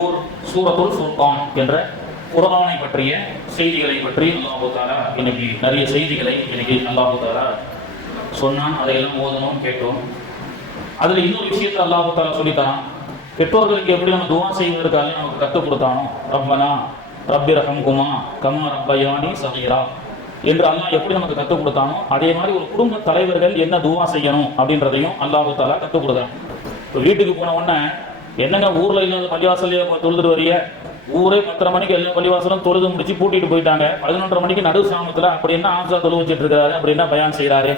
சூரத்துல் ஃபுர்கான் என்ற குர்ஆனை பற்றிய செய்திகளை பற்றி அல்லாஹ் தஆலா இன்னைக்கு நிறைய செய்திகளை அல்லாஹ் தஆலா சொன்னான். அதையெல்லாம் ஓதணும் கேட்டோம். அதுல இன்னொரு விஷயத்தை அல்லாஹ் தஆலா சொல்லித்தரான். பெற்றோர்களுக்கு எப்படி நம்ம துஆ செய்வதற்காக நமக்கு கற்றுக் கொடுத்தானோ, ரப்பனா ரப்பிர்ஹம்குமா கமா ரப்பயானி ஸகீரா என்று அல்லாஹ் எப்படி நமக்கு கற்றுக் கொடுத்தானோ, அதே மாதிரி ஒரு குடும்ப தலைவர்கள் என்ன துஆ செய்யணும் அப்படின்றதையும் அல்லாஹ் தஆலா கற்றுக் கொடுத்தாங்க. இப்போ வீட்டுக்கு போன உடனே என்னங்க ஊர்ல இல்லாத பள்ளிவாசலையே தொழுதுட்டு வரிய, ஊரே 10:30 மணிக்கு எல்லா பள்ளிவாசலும் தொழுது முடிச்சு பூட்டிட்டு போயிட்டாங்க. 11:30 மணிக்கு நடு சாமத்துல அப்படி என்ன ஆம்சா தொழு வச்சுட்டு இருக்காரு, அப்படி என்ன பயான் செய்யறாரு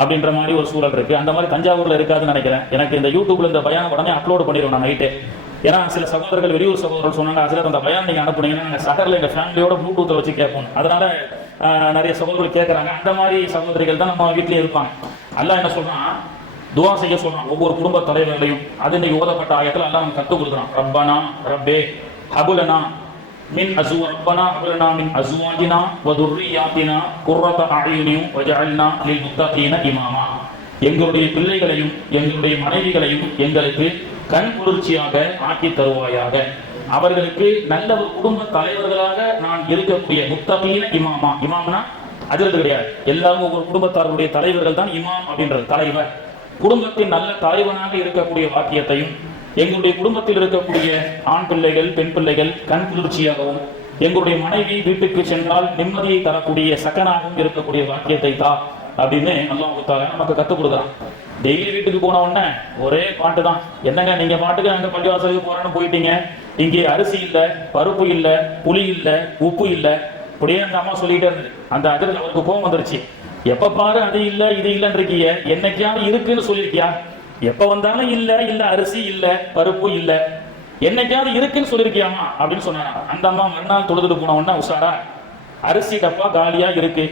அப்படின்ற மாதிரி ஒரு சூழல் இருக்கு. அந்த மாதிரி தஞ்சாவூர்ல இருக்காதுன்னு நினைக்கிறேன். எனக்கு இந்த யூடியூப்ல இந்த பயான் உடனே அப்லோட் பண்ணிடுவோம் நான் நைட்டு. ஏன்னா சில சகோதரர்கள், வெளியூர் சகோதரர்கள் சொன்னாங்க, சில அந்த பயான் நீங்க அனுப்புனீங்கன்னா நாங்கள் சகரில் எங்க ஃபேமிலியோட ப்ளூடூத்தில் வச்சு கேட்போம். அதனால நிறைய சகோதரர்கள் கேட்கறாங்க. அந்த மாதிரி சகோதரிகள் தான் நம்ம வீட்டிலே இருப்பாங்க. அல்லாஹ் என்ன சொல்றான், துவா செய்ய சொல்றான் ஒவ்வொரு குடும்ப தலைவர்களையும். அது இன்னைக்கு ஓதப்பட்ட ஆயத்தில் அல்லாஹ் நமக்கு கற்றுக் கொடுக்குறான். ரப்பனா ரப்பே ஹபுலனா மின் ரப்பனா ஹபுலனா மின் அஸ்வாஜினா வ துர்ரியாத்தினா குர்ரத அயுனின் வஜஅல்னா லில் முத்தகீன இமாமா. எங்களுடைய பிள்ளைகளையும் எங்களுடைய மனைவிகளையும் எங்களுக்கு கண் குளிர்ச்சியாக ஆக்கி தருவாயாக. அவர்களுக்கு நல்ல ஒரு குடும்ப தலைவர்களாக நான் இருக்கக்கூடிய முத்தகீன இமாமா. இமாம்னா அது கிடையாது, எல்லாரும் ஒவ்வொரு குடும்பத்தாருடைய தலைவர்கள் தான் இமாம் அப்படின்றது, தலைவர். குடும்பத்தின் நல்ல தலைவனாக இருக்கக்கூடிய வாக்கியத்தையும், எங்களுடைய குடும்பத்தில் இருக்கக்கூடிய ஆண் பிள்ளைகள் பெண் பிள்ளைகள் கண் குளிர்ச்சியாகவும், எங்களுடைய மனைவி வீட்டுக்கு சென்றால் நிம்மதியை தரக்கூடிய சக்கனாகவும் இருக்கக்கூடிய வாக்கியத்தை தான் அப்படின்னு அல்லாஹ் தஆலா நமக்கு கற்றுக் கொடுக்குறான். டெய்லி வீட்டுக்கு போன உடனே ஒரே பாட்டு தான். என்னங்க நீங்க பாட்டுக்கு அங்க பள்ளிவாசலுக்கு போறேன்னு போயிட்டீங்க, இங்கே அரிசி இல்ல, பருப்பு இல்ல, புளி இல்ல, உப்பு இல்ல, அப்படியே அந்த அம்மா சொல்லிட்டே இருந்தது. அந்த அதில் அவருக்கு கோபம் வந்துருச்சு. எப்ப பாரு அது இல்ல இது இல்லன்னு இருக்கிய, என்னைக்காவது இருக்குன்னு சொல்லிருக்கியா? எப்ப வந்தாலும் இல்ல இல்ல அரிசி இல்ல பருப்பு இல்ல, என்னைக்காவது இருக்குன்னு சொல்லிருக்கியாமா அப்படின்னு சொன்னாங்க. அந்த அம்மா மறுநாள் தொழுதுட்டு போன உடனே உஷாரா, அரிசி டப்பா காலியா இருக்கு,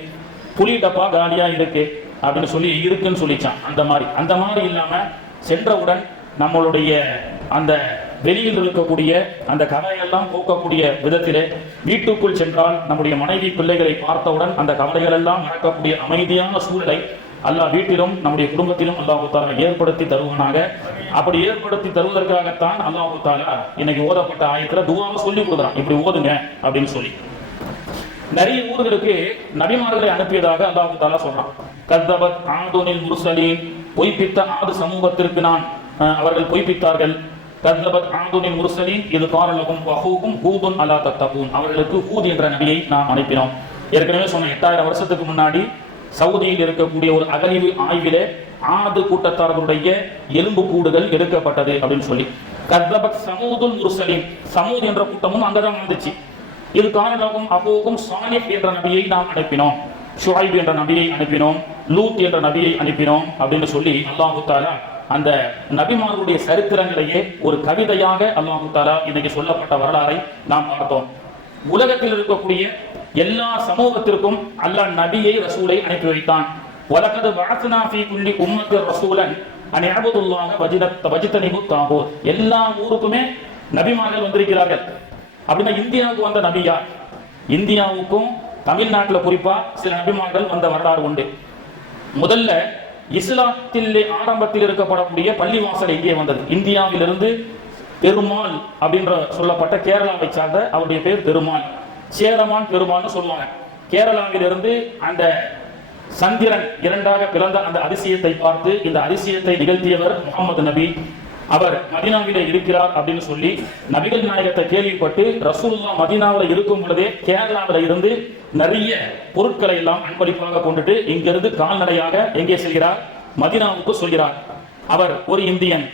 புளி டப்பா காலியா இருக்கு அப்படின்னு சொல்லி இருக்குன்னு சொல்லிச்சான். அந்த மாதிரி இல்லாம சென்றவுடன் நம்மளுடைய அந்த வெளியில் இருக்கக்கூடிய அந்த கவலையெல்லாம் போக்கக்கூடிய விதத்திலே வீட்டுக்குள் சென்றால் நம்முடைய மனைவி பிள்ளைகளை பார்த்தவுடன் அந்த கவலைகள் எல்லாம் மறக்கக்கூடிய அமைதியான சூழலை அல்லாஹ் வீட்டிலும் நம்முடைய குடும்பத்திலும் அல்லாஹ் தஆலா ஏற்படுத்தி தருவானாக. அப்படி ஏற்படுத்தி தருவதற்காகத்தான் அல்லாஹ் தஆலா இன்னைக்கு ஓதப்பட்ட ஆயத்துல துஆவை சொல்லி கொடுக்குறான், இப்படி ஓதுங்க அப்படின்னு சொல்லி. நிறைய ஊர்களுக்கு நபிமார்களை அனுப்பியதாக அல்லாஹ் தஆலா சொல்றான். கஸ்ஸபத் ஆதுனில் முர்ஸலீன், பொய்ப்பித்த ஆது சமூகத்திற்கு நான் அவர்கள் பொய்ப்பித்தார்கள். கஸ்ஸபத் ஆதுனில் முர்ஸலீன் இது காரலகும் வஹூகும் ஹூதுன் அலா தத்தகூன், அவர்களுக்கு ஹூத் என்ற நபியை நாம் அனுப்பினோம். ஏற்கனவே சொன்ன 8000 வருஷத்துக்கு முன்னாடி சவுதியில் இருக்கக்கூடிய ஒரு அகழிவு ஆய்விலே ஆது கூட்டத்தார்களுடைய எலும்பு கூடுகள் எடுக்கப்பட்டது அப்படின்னு சொல்லி. கஸ்ஸபத் சமூதுல் முர்ஸலீன், சமூத் என்ற கூட்டமும் அங்கதான் வந்துச்சு. இது காரணம் அபூகும் சாலிஹ் என்ற நபியை நாம் அனுப்பினோம், ஷுஐப் என்ற நபியை அனுப்பினோம், லூத் என்ற நபியை அனுப்பினோம் அப்படின்னு சொல்லி அல்லாஹ் தஆலா அந்த நபிமார்களுடைய சரித்திரங்களையே ஒரு கவிதையாக அல்லாஹ் தஆலா இன்னைக்கு சொல்லப்பட்ட வரலாறை நாம் பார்த்தோம். உலகத்தில் இருக்கக்கூடிய எல்லா சமூகத்திற்கும் அல்லாஹ் நபியை ரசூலை அனுப்பி வைத்தான். வலகத் பஅத்னா ஃபீ குல்லி உம்மத்தின் ரசூலன் அன் இஅ்புதுல்லாஹ வஜ்தனிபுத் தாகூத். எல்லா ஊருக்குமே நபிமார்கள் வந்திருக்கிறார்கள். அப்படின்னா இந்தியாவுக்கு வந்த நபியா? இந்தியாவுக்கும் தமிழ்நாட்டில் குறிப்பா சில நபிமார்கள் வந்த வரலாறு உண்டு. முதல்ல இஸ்லாத்திலே ஆரம்பத்தில் இருக்கப்படக்கூடிய பள்ளிவாசல் எங்கே வந்தது? இந்தியாவிலிருந்து பெருமாள் அப்படின்ற சொல்லப்பட்ட கேரளாவை சார்ந்த அவருடைய பேர் பெருமாள், சேரமான் பெருமாள்னு சொல்லுவாங்க. கேரளாவிலிருந்து அந்த சந்திரன் இரண்டாக பிறந்த அந்த அதிசயத்தை பார்த்து இந்த அதிசயத்தை நிகழ்த்தியவர் முகமது நபி. அவர் மதீனாவிலே இருக்கிறார் அப்படின்னு சொல்லி நபிகள் நாயகத்தை கேள்விப்பட்டு ரசூலுல்லாஹ் மதீனாவில் இருக்கும் பொழுதே கேரளாவில் இருந்து நிறைய பொருட்களை எல்லாம் அன்பளிப்பாக கொண்டுட்டு இங்கிருந்து கால்நடையாக எங்கே செல்கிறார்? மதீனாவுக்கு சொல்கிறார். அவர் ஒரு இந்தியன்,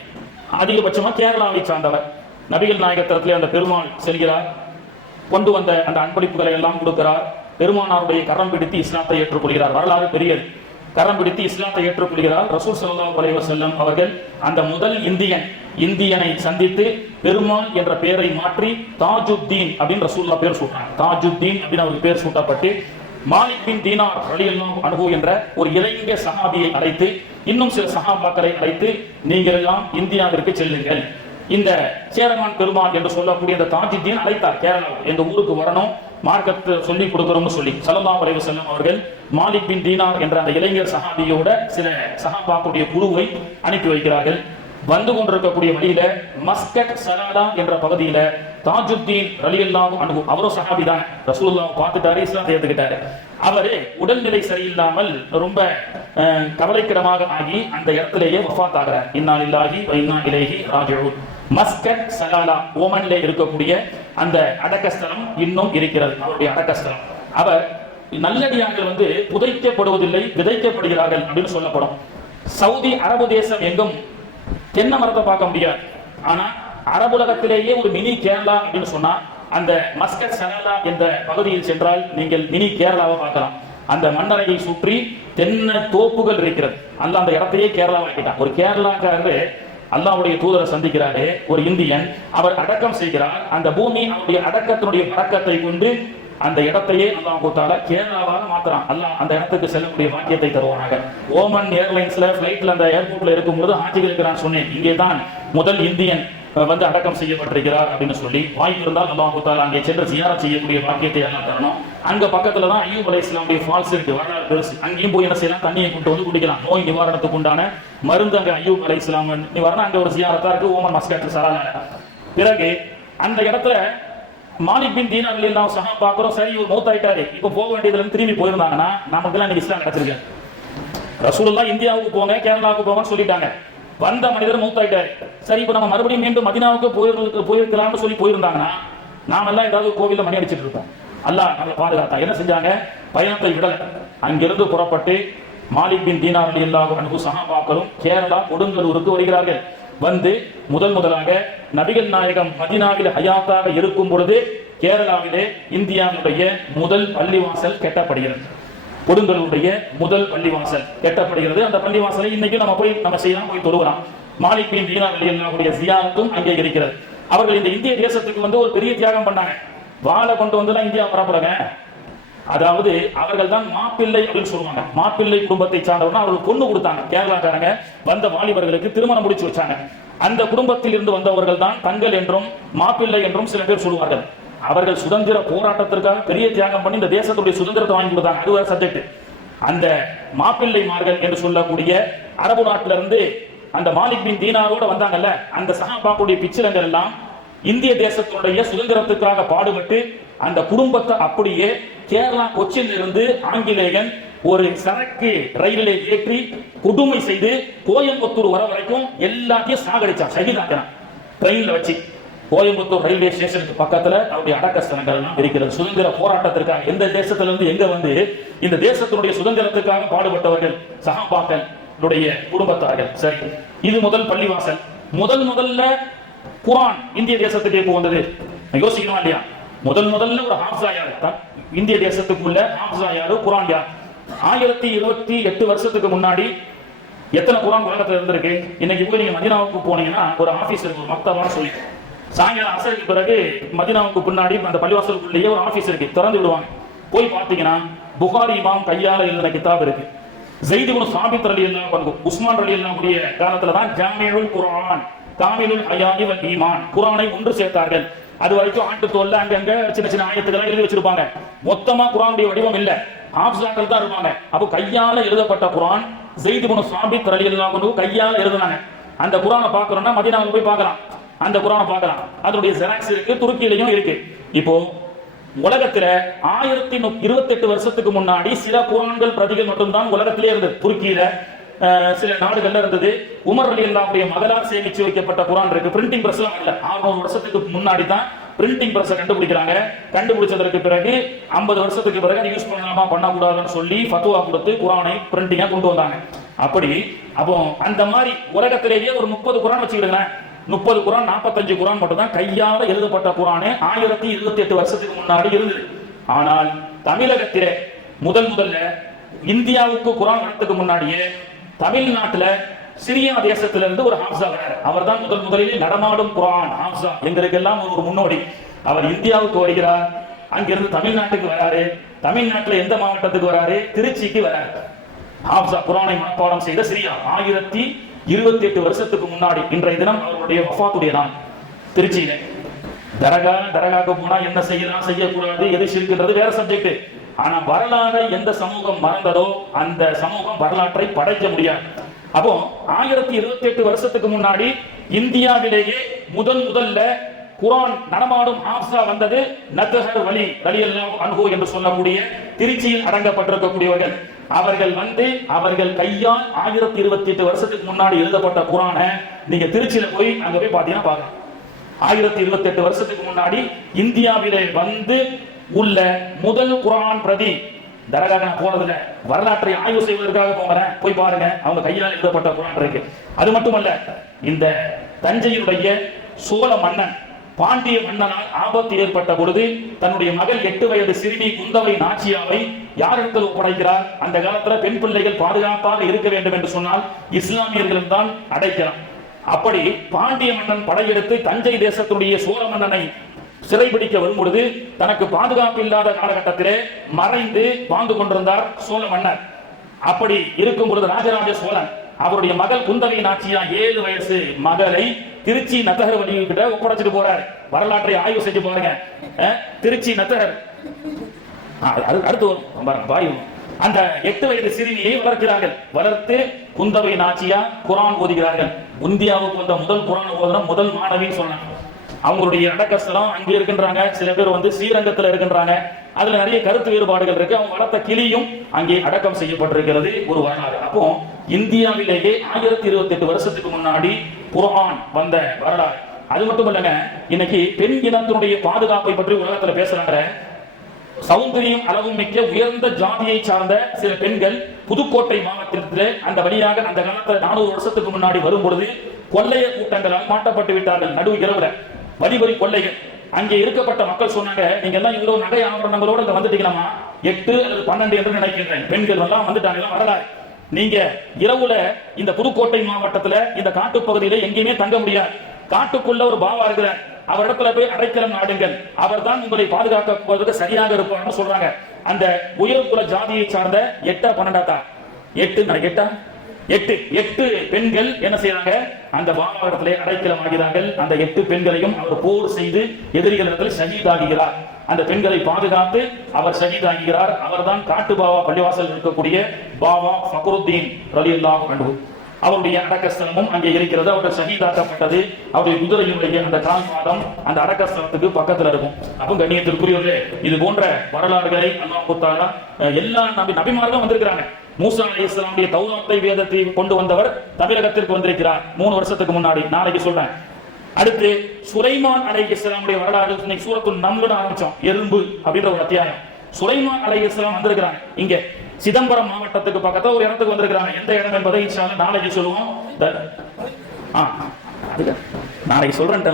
அதிகபட்சமா கேரளாவை சார்ந்தவர். நபிகள் நாயகத்திலே அந்த பெருமாள் செல்கிறார், கொண்டு வந்த அந்த அன்பளிப்புகளை எல்லாம் கொடுக்கிறார். பெருமானாருடைய கரம் பிடித்து இஸ்லாத்தை ஏற்றுக்கொள்கிறார். வரலாறு பெரியது. கரம் பிடித்து இஸ்லாத்தை ஏற்றுக்கொள்கிறார். ரசூல் ஸல்லல்லாஹு அலைஹி வஸல்லம் அவர்கள் அந்த முதல் இந்தியனை சந்தித்து பெருமாள் என்ற பெயரை மாற்றி தாஜுத்தீன் அப்படின்னு ரசூலுல்லாஹ் பேர் சூட்டினார். தாஜுத்தீன் அப்படின்னு அவருக்கு பேர் சூட்டப்பட்டு மாலிக் பின் தீனார் ரலியல்லாஹு அன்ஹு என்ற ஒரு இளைஞ சஹாபியை அழைத்து இன்னும் சில சஹாபாக்களை அழைத்து நீங்கள் எல்லாம் இந்தியாவிற்கு செல்லுங்கள், இந்த சேரமான் பெருமாள் என்று சொல்லக்கூடிய அந்த தாஜுத்தீன் அழைத்தார். கேரளா எங்க ஊருக்கு வரணும், மார்க்கத்தை சொல்லி கொடுக்கிறோம்னு சொல்லி ஸல்லல்லாஹு அலைஹி வஸல்லம் அவர்கள் மாலிக் பின் தீனார் என்ற அந்த இளைஞர் சஹாபியோட சில சஹாபாக்களுடைய குழுவை அனுப்பி வைக்கிறார்கள். வந்து கொண்டிருக்கக்கூடிய வழியில மஸ்கட் சலாலா என்ற பகுதியில தாஜுத்தீன் ரலியல்லாஹு அன்ஹு அவரும் சஹாபி தான், ரசூலுல்லாஹ் பார்த்துட்டாரு, இஸ்லாம் ஏத்துக்கிட்டாரு. அவரு உடல்நிலை சரியில்லாமல் ரொம்ப கவலைக்கிடமாக ஆகி அந்த இடத்திலேயே வஃபாத் ஆகிறார். இன்னா லில்லாஹி வ இன்னா இலைஹி ராஜிஊன். மஸ்கட் சலாலா ஓமன்ல இருக்கக்கூடிய அந்த அடக்கஸ்தலம் இன்னும் இருக்கிறது, அவருடைய அடக்கஸ்தலம். அவர் நல்லடியார்கள் வந்து புதைக்கப்படுவதில்லை, விதைக்கப்படுகிறார்கள் அப்படின்னு சொல்லப்படும். சவுதி அரபு தேசம் எங்கும் தென்னை மரத்தை பார்க்க முடியாது. ஆனா அரபுலகத்திலேயே ஒரு மினி கேரளா அப்படின்னு சொன்னா அந்த மஸ்கட் சலாலா என்ற பகுதியில் சென்றால் நீங்கள் மினி கேரளாவை பார்க்கலாம். அந்த மன்னரையை சுற்றி தென்னை தோப்புகள் இருக்கிறது. அல்லாஹ் அந்த இடத்தையே கேரளாவாக்கிட்டான். ஒரு கேரளாக்காரரு அல்லாஹ்வுடைய தூதரை சந்திக்கிறாரு, ஒரு இந்தியன், அவர் அடக்கம் செய்கிறார். அந்த பூமி அவருடைய அடக்கத்தினுடைய பறக்கத்தை கொண்டு அந்த இடத்தையே அல்லாஹ் தஆலா கேரளாவாக மாத்துறான். அல்லாஹ் அந்த இடத்துக்கு செல்லக்கூடிய பாக்கியத்தை தருவானாக. ஓமன் ஏர்லைன்ஸ்ல ஃபிளைட்ல அந்த ஏர்போர்ட்ல இருக்கும்போது ஆட்சிகளுக்கு நான் சொன்னேன், இங்கே தான் முதல் இந்தியன் வந்து அடக்கம் செய்யப்பட்டிருக்கிறார் அப்படின்னு சொல்லி. வாய்ப்பு இருந்தால் அல்லாஹ் தஆலா அங்கே சென்று ஜியாரத் செய்யக்கூடிய பாக்கியத்தை அல்லாஹ் தரணும். அங்க பக்கத்துல தான் அய்யூப் அலைஹிஸ்ஸலாமுடைய ஃபால்ஸ் இருக்கு, வரலாறு பெருசு. அங்கேயும் போய் என்ன செய்யலாம், தண்ணியை கொண்டு வந்து குடிக்கலாம். நோய் நிவாரணத்துக்கு உண்டான மருந்து அங்க அய்யூப் அலைஹிஸ்ஸலாம் நிவாரணம் அங்க ஒரு ஜியாரத்தா இருக்கு, ஓமன் மஸ்கட் சலாலா. பிறகு அந்த இடத்துல மாலிக் பின் தீனார் ரலியல்லாஹு அன்ஹு பார்க்கிறோம், சரி இவர் மௌத் ஆயிட்டாரு, இப்போ போக வேண்டியதுல இருந்து திரும்பி போயிருந்தாங்கன்னா நமக்கெல்லாம் இன்னைக்கு இஸ்லாம் கிடைச்சிருக்கு. ரசூலுல்லாஹ் இந்தியாவுக்கு போங்க, கேரளாவுக்கு போங்கன்னு சொல்லிட்டாங்க. வந்த மனிதர் மௌத் ஆயிட்டாரு, சரி இப்போ நம்ம மறுபடியும் மீண்டும் மதீனாவுக்கு போயிருக்கலாம்னு சொல்லி போயிருந்தாங்கன்னா நாமெல்லாம் ஏதாவது கோவில்ல மணி அடிச்சிட்டு இருப்போம். அல்லாஹ் நம்மளை பாதுகாத்தான். என்ன செஞ்சாங்க, பயணத்தை விடல. அங்கிருந்து புறப்பட்டு மாலிக் பின் தீனார் ரலியல்லாஹு அன்ஹு சஹாபாக்களும் கேரளா கொடுங்கலூருக்கு வருகிறார்கள். வந்து முதலாக நபிகள் நாயகம் மதீனாவில் ஹயாத்தாக இருக்கும் பொழுது கேரளாவிலே இந்தியாவுடைய முதல் பள்ளிவாசல் கட்டப்படுகிறது. கொடுங்கலூருடைய முதல் பள்ளிவாசல் கட்டப்படுகிறது. அந்த பள்ளிவாசலை இன்னைக்கு நம்ம செய்யலாம், போய் தொழுகலாம். மாலிக் பின் தீனார் ரலியல்லாஹு ஜியாரத்தும் அங்கே இருக்கிறது. அவர்கள் இந்த இந்திய தேசத்துக்கு வந்து ஒரு பெரிய தியாகம் பண்ணாங்க. வாழை கொண்டு வந்து இந்தியா வரப்படுங்க. அதாவது அவர்கள் தான் மாப்பிள்ளை அப்படின்னு சொல்லுவாங்க. மாப்பிள்ளை குடும்பத்தை சார்ந்தவர்கள் அவர்கள் பொண்ணு கொடுத்தாங்க. கேரளாக்காரங்க வந்த வாலிபர்களுக்கு திருமணம் முடிச்சு வச்சாங்க. அந்த குடும்பத்தில் இருந்து வந்தவர்கள் தான் தங்கள் என்றும் மாப்பிள்ளை என்றும் சில பேர் சொல்லுவார்கள். அவர்கள் சுதந்திர போராட்டத்திற்காக பெரிய தியாகம் பண்ணி இந்த தேசத்துடைய சுதந்திரத்தை வாங்கி கொடுத்தாங்க. அது ஒரு சப்ஜெக்ட். அந்த மாப்பிள்ளைமார்கள் என்று சொல்லக்கூடிய அரபு நாட்டிலிருந்து அந்த மாலிக் பின் தீனாரோட வந்தாங்கல்ல, அந்த சஹாபாக்களுடைய பிச்சலங்கள் எல்லாம் இந்திய தேசத்தினுடைய சுதந்திரத்துக்காக பாடுபட்டு அந்த குடும்பத்தை அப்படியே கேரளா கொச்சியில் இருந்து ஆங்கிலேயன் ஒரு சரக்கு ரயிலை ஏற்றி கொடுமை செய்து கோயம்புத்தூர் வர வரைக்கும் எல்லாத்தையும் சாகடிச்சான், ஷஹீதாக்கினான். ட்ரெயின்ல வச்சு கோயம்புத்தூர் ரயில்வே ஸ்டேஷனுக்கு பக்கத்துல அவருடைய அடக்கஸ்தலங்கள் எல்லாம் இருக்கிறது. சுதந்திர போராட்டத்திற்காக எந்த தேசத்துல இருந்து எங்க வந்து இந்த தேசத்தினுடைய சுதந்திரத்துக்காக பாடுபட்டவர்கள் சஹாபாக்களுடைய குடும்பத்தார்கள். சரி, இது முதல் பள்ளிவாசல். முதல்ல குர்ஆன் இந்திய தேசத்துக்கு எப்போ வந்தது யோசிக்கணும் இல்லையா? முதல்ல ஒரு ஹாஃபிஸா யாரு, இந்திய தேசத்துக்குள்ள ஹாஃபிஸா யாரு, குர்ஆன் யார்? 1028 வருஷத்துக்கு முன்னாடி எத்தனை குர்ஆன் உலகத்துல இருந்திருக்கு? இன்னைக்கு போய் நீங்க மதீனாவுக்கு போனீங்கன்னா ஒரு ஆபீஸ் இருக்கு, ஒரு மக்தபான்னு சொல்லி. சாயங்காலம் அசருக்கு பிறகு மதீனாவுக்கு பின்னாடி அந்த பள்ளிவாசலுக்குள்ளேயே ஒரு ஆபீஸ் இருக்கு, திறந்து விடுவாங்க. போய் பார்த்தீங்கன்னா புகாரி இமாம் கையால எழுதின கிதாப் இருக்கு. ஸைத் இப்னு சாபித் ரலியல்லாஹு அன்ஹு, உஸ்மான் ரலியல்லாஹு அன்ஹுடைய காலத்துல தான் ஜாமிஉல் குர்ஆன் காமிலுல் ஹயாஇ வல் ஈமான் குர்ஆனை ஒன்று சேர்த்தார்கள். அது வரைக்கும் ஆட்டு தோல்ல அங்கங்க சின்ன ஆயத்துக்களை எழுதி வச்சிருப்பாங்க. மொத்தமா குர்ஆனுடைய வடிவம் இல்ல, ஹாஃபிஸாக்கள் தான் இருப்பாங்க. அப்போ கையால எழுதப்பட்ட குர்ஆன் ஸைத் இப்னு சாபித் ரலியல்லாஹு அன்ஹு கையால எழுதுனாங்க. அந்த குர்ஆனை பார்க்கறோம்னா மதீனாவுக்கு போய் பார்க்கலாம், அந்த குர்ஆனை பார்க்கலாம். அதனுடைய ஜெராக்ஸ் இருக்கு, துருக்கியிலையும் இருக்கு. இப்போ உலகத்துல 1028 வருஷத்துக்கு முன்னாடி சில குர்ஆன்கள் பிரதிகள் மட்டும்தான் உலகத்திலே இருந்தது. துருக்கியில சில நாடுகள்ல இருந்தது. உமர் ரலியல்லாஹுடைய மகளார் சேமிச்சு வைக்கப்பட்ட குர்ஆன் இருக்கு. பிரிண்டிங் பிரஸ் எல்லாம் இல்ல. 600 வருஷத்துக்கு முன்னாடி தான் பிரிண்டிங் பிரஸ் கண்டுபிடிக்கிறாங்க. கண்டுபிடிச்சதற்கு பிறகு 50 வருஷத்துக்கு பிறகு யூஸ் பண்ணலாமா பண்ணக்கூடாதுன்னு சொல்லி ஃபத்வா கொடுத்து குர்ஆனை பிரிண்டிங்கா கொண்டு வந்தாங்க. அப்போ அந்த மாதிரி உலகத்திலேயே ஒரு 30 குர்ஆன் வச்சுக்கிடுங்க. 30 குர்ஆன் 45 குர்ஆன் மட்டும் தான் கையால எழுதப்பட்ட குர்ஆனே 1028 வருஷத்துக்கு முன்னாடி இருந்தது. ஆனால் தமிழகத்திலே முதல்ல இந்தியாவுக்கு குர்ஆன் வரதுக்கு முன்னாடியே தமிழ்நாட்டுல சிரியா தேசத்துல இருந்து ஒரு ஹாஃபிஸா வராரு. அவர் தான் முதலில் நடமாடும் குர்ஆன் ஹாஃபிஸா, எங்களுக்கெல்லாம் ஒரு முன்னோடி. அவர் இந்தியாவுக்கு வருகிறார், அங்கிருந்து தமிழ்நாட்டுக்கு வராரு. தமிழ்நாட்டுல எந்த மாவட்டத்துக்கு வராரு? திருச்சிக்கு வராரு. ஹாஃபிஸா குர்ஆனை மனப்பாடம் செய்த சிரியா 1028 வருஷத்துக்கு முன்னாடி. இன்றைய தினம் அவருடைய வஃபாத்துடைய நாள். திருச்சியில தரகாக்கு போனா என்ன செய்யலாம் செய்யக்கூடாது எது ஷிர்க்ன்றது வேற சப்ஜெக்ட். ஆனா வரலாறை எந்த சமூகம் மறந்ததோ அந்த சமூகம் வரலாற்றை படைக்க முடியாது. அப்போ 1028 வருஷத்துக்கு முன்னாடி இந்தியாவிலேயே முதல்ல குர்ஆன் நடமாடும் ஹாஃபிஸா வந்தது நத்ஹர் வலி ரலியல்லாஹு அன்ஹு என்று சொல்லக்கூடிய திருச்சியில் அடங்கப்பட்டிருக்கக்கூடியவர்கள். அவர்கள் கையால் 1028 வருஷத்துக்கு முன்னாடி எழுதப்பட்ட குர்ஆனை நீங்க திருச்சியில போய் அங்க போய் பாத்தீங்கன்னா பாருங்க. 1028 வருஷத்துக்கு முன்னாடி இந்தியாவிலே வந்து உள்ள முதல் குர்ஆன் பிரதி தரகாக நான் போனதுல வரலாற்றை ஆய்வு செய்வதற்காக போகிறேன், போய் பாருங்க. அவங்க கையால் எழுதப்பட்ட குர்ஆன் இருக்கு. அது மட்டுமல்ல, இந்த தஞ்சையுடைய சோழ மன்னன் பாண்டிய மன்னனால் ஆபத்து ஏற்பட்ட பொழுது தன்னுடைய மகள் 8 வயது சிறுமி குந்தவை நாச்சியாவை யாரிடத்தில் ஒப்படைக்கிறார்? அந்த காலத்துல பெண் பிள்ளைகள் பாதுகாப்பாக இருக்க வேண்டும் என்று சொன்னால் இஸ்லாமியர்கள் தான் அடைக்கலாம். அப்படி பாண்டிய மன்னன் படையெடுத்து தஞ்சை தேசத்துடைய சோழ மன்னனை சிறைபிடிக்க வரும் பொழுது தனக்கு பாதுகாப்பு இல்லாத காலகட்டத்திலே மறைந்து வாழ்ந்து கொண்டிருந்தார் சோழ மன்னர். அப்படி இருக்கும் பொழுது ராஜராஜ சோழன் அவருடைய மகள் குந்தவை நாச்சியா 7 வயசு மகளை திருச்சி நத்தகர் வழிகிட்ட ஒப்படைச்சிட்டு போறார். வரலாற்றை ஆய்வு செஞ்சு பாருங்க. திருச்சி நத்தகர் அடுத்து வரும். அந்த 8 வயது சிறுமியை வளர்க்கிறார்கள். வளர்த்து குந்தவை நாச்சியா குர்ஆன் ஓதுகிறார்கள். இந்தியாவுக்கு வந்த முதல் குர்ஆன் ஓதுன முதல் மாணவின்னு சொன்னாங்க. அவங்களுடைய அடக்கஸ்தலம் அங்கே இருக்கின்றாங்க. சில பேர் வந்து ஸ்ரீரங்கத்தில் இருக்கின்றாங்க. அதுல நிறைய கருத்து வேறுபாடுகள் இருக்கு. அவங்க வளர்த்த கிளியும் அங்கே அடக்கம் செய்யப்பட்டிருக்கிறது ஒரு வரலாறு. அப்போ இந்தியாவிலேயே 1028 வருஷத்துக்கு முன்னாடி குர்ஆன் வந்த வரலாறு. அது மட்டும் இல்லைங்க, இன்னைக்கு பெண் இனத்தினுடைய பாதுகாப்பை பற்றி உலகத்துல பேசுறாங்க. சௌந்தரியம் அளவும் மிக்க உயர்ந்த ஜாதியை சார்ந்த சில பெண்கள் புதுக்கோட்டை மாவட்டத்தில் அந்த வழியாக அந்த காலத்துல 400 வருஷத்துக்கு முன்னாடி வரும் பொழுது கொள்ளைய கூட்டங்களால் மாட்டப்பட்டு விட்டார்கள். நடு இரவுல வழிபறி கொள்ளைகள். அங்கே இருக்கப்பட்ட மக்கள் சொன்னாங்க, நீங்க எல்லாம் இவ்வளவு நகை ஆபரணங்களோட இங்க வந்துட்டீங்களாமா? 8 அல்லது 12 என்று நினைக்கின்றேன். பெண்கள் எல்லாம் வந்துட்டாங்க. வரலாறு, நீங்க இரவுல இந்த புதுக்கோட்டை மாவட்டத்துல இந்த காட்டு பகுதியில எங்கேயுமே தங்க முடியாது. காட்டுக்குள்ள ஒரு பாவா இருக்கிறார். அவரிடத்துல போய் அடைக்கலம் நாடுங்கள். அவர் தான் உங்களை பாதுகாக்க போவதற்கு சரியாக இருப்பார்னு சொல்றாங்க. அந்த உயர்குல ஜாதியை சார்ந்த 8 12 8 பெண்கள் என்ன செய்யறாங்க? அந்த பாபாவிடத்திலே அடைக்கலம் ஆகிறார்கள். அந்த 8 பெண்களையும் அவர் போர் செய்து எதிரிகளிடத்தில் ஷஹீதாகிறார். அந்த பெண்களை பாதுகாத்து அவர் ஷஹீதாகிறார். அவர் தான் காட்டு பாபா பள்ளிவாசல் இருக்கக்கூடிய பாபா ஃபக்ருத்தீன் ரலியல்லாஹு அன்ஹு. அவருடைய அடக்கஸ்தலமும் அங்கே இருக்கிறது. அவர்கள் ஷஹீதாக்கப்பட்டது அவருடைய குதிரையினுடைய அந்த கால் மாதம் அந்த அடக்கஸ்தலத்துக்கு பக்கத்துல இருக்கும். அப்போ கண்ணியத்திற்குரியவர்களே, இது போன்ற வரலாறுகளை அல்லாஹ் தஆலா எல்லா நபிமார்களும் வந்திருக்கிறாங்க. மூசா அலைஹிஸ்ஸலாமுடைய தௌராத்தை வேதத்தை கொண்டு வந்தவர் தமிழகத்திற்கு வந்திருக்கிறார் 3 வருஷத்துக்கு முன்னாடி. நாளைக்கு சொல்றேன். அடுத்து சுலைமான் அலைஹிஸ்ஸலாமுடைய வரலாறு இன்னைக்கு சூரத்துல் நம்ல ஆரம்பிச்சோம். எறும்பு அப்படின்ற ஒரு அத்தியாயம். சுலைமான் அலைஹிஸ்ஸலாம் வந்திருக்கிறாங்க. இங்க சிதம்பரம் மாவட்டத்துக்கு பக்கத்துல ஒரு இடத்துக்கு வந்திருக்கிறாங்க. எந்த இடம் என்பதை இன்ஷா அல்லாஹ் நாளைக்கு சொல்லுவோம். நாளைக்கு சொல்றேன்.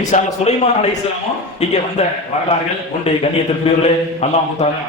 இன்ஷா அல்லாஹ் சுலைமான் அலைஹிஸ்ஸலாமும் இங்க வந்த வரலாறுகள் உண்டு. கண்ணியத்திற்குரியவர்களே, அல்லாஹ் தஆலா